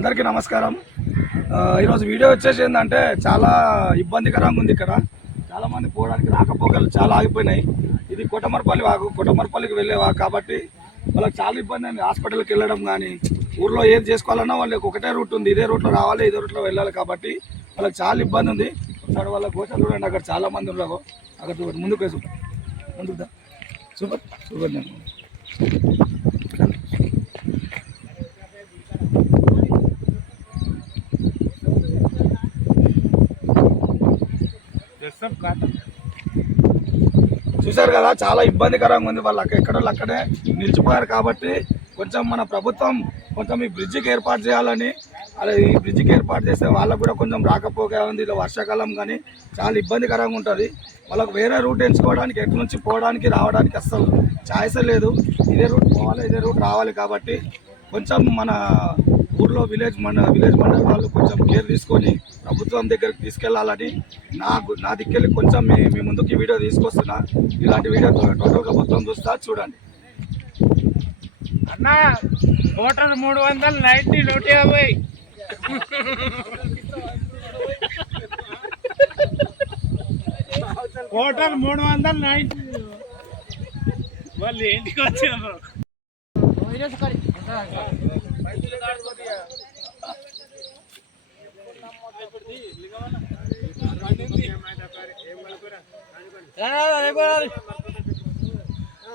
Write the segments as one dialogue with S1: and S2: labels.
S1: అందరికీ నమస్కారం. ఈరోజు వీడియో వచ్చేసి ఏంటంటే చాలా ఇబ్బందికరంగా ఉంది ఇక్కడ. చాలామంది పోవడానికి రాకపోకలు చాలా ఆగిపోయినాయి. ఇది కొట్టమరపల్లి వాకు కొట్టమరపల్లికి వెళ్ళేవా కాబట్టి వాళ్ళకి చాలా ఇబ్బంది అయింది. హాస్పిటల్కి వెళ్ళడం కానీ ఊర్లో ఏది చేసుకోవాలన్నా వాళ్ళకి ఒకటే రూట్ ఉంది. ఇదే రూట్లో రావాలి ఇదే రూట్లో వెళ్ళాలి కాబట్టి వాళ్ళకి చాలా ఇబ్బంది ఉంది. ఒకసారి వాళ్ళ గోచలు చూడండి అక్కడ చాలామంది ఉన్నారు. అక్కడ చూడండి ముందుకు వేసు ముందుకు సూపర్. సూపర్ నేను. చూశారు కదా చాలా ఇబ్బందికరంగా ఉంది. వాళ్ళు అక్కడ అక్కడే నిలిచిపోయారు కాబట్టి కొంచెం మన ప్రభుత్వం కొంచెం ఈ బ్రిడ్జికి ఏర్పాటు చేయాలని అలా ఈ బ్రిడ్జికి ఏర్పాటు చేస్తే వాళ్ళకు కూడా కొంచెం రాకపోగా ఉంది. ఇలా వర్షాకాలం కానీ చాలా ఇబ్బందికరంగా ఉంటుంది. వాళ్ళకి వేరే రూట్ ఎంచుకోవడానికి ఎటు నుంచి పోవడానికి రావడానికి అస్సలు ఛాయిస్ లేదు. ఇదే రూట్ పోవాలి ఇదే రూట్ రావాలి కాబట్టి కొంచెం మన ఊర్లో విలేజ్ మన విలేజ్ మండలి వాళ్ళు కొంచెం కేర్ తీసుకొని ప్రభుత్వం దగ్గరికి తీసుకెళ్ళాలని నాకు నా దిక్కెళ్ళి కొంచెం మీ మీ ముందుకు వీడియో తీసుకొస్తున్నా. ఇలాంటి వీడియో టోటల్గా మొత్తం చూస్తా చూడండి.
S2: అన్నా మోటార్ మూడు వందల నైన్టీ నూట యాభై. మోటార్ మూడు వందల నైన్టీ. వాళ్ళు ఇంటికి వచ్చారు?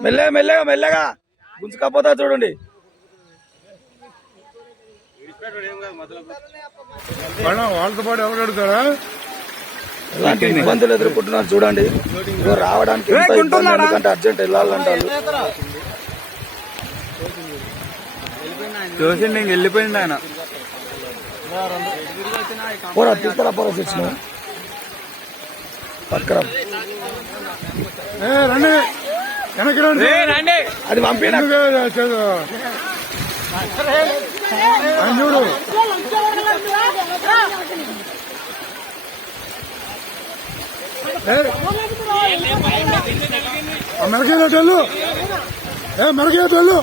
S1: మెల్లగా మెల్లగా మెల్లగా. గుంజుకపోతా చూడండి.
S3: వాళ్ళతో పాటు ఎవరు అడుగుతారా?
S1: ఎలాంటి ఇబ్బందులు ఎదుర్కొంటున్నారు చూడండి. రావడానికి ఎందుకంటే అర్జెంట్ వెళ్ళాలంటారు.
S3: చూసి నేను వెళ్ళిపోయింది ఆయన.
S1: పోరా తీసుకురా పోరా
S3: పక్కరం. రండి. వెనక్కి రండి.
S1: అది పంపిన.
S3: చూడు. మెరకేటోళ్ళు ఏ మెరకేటోళ్ళు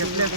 S3: చెప్పలేదు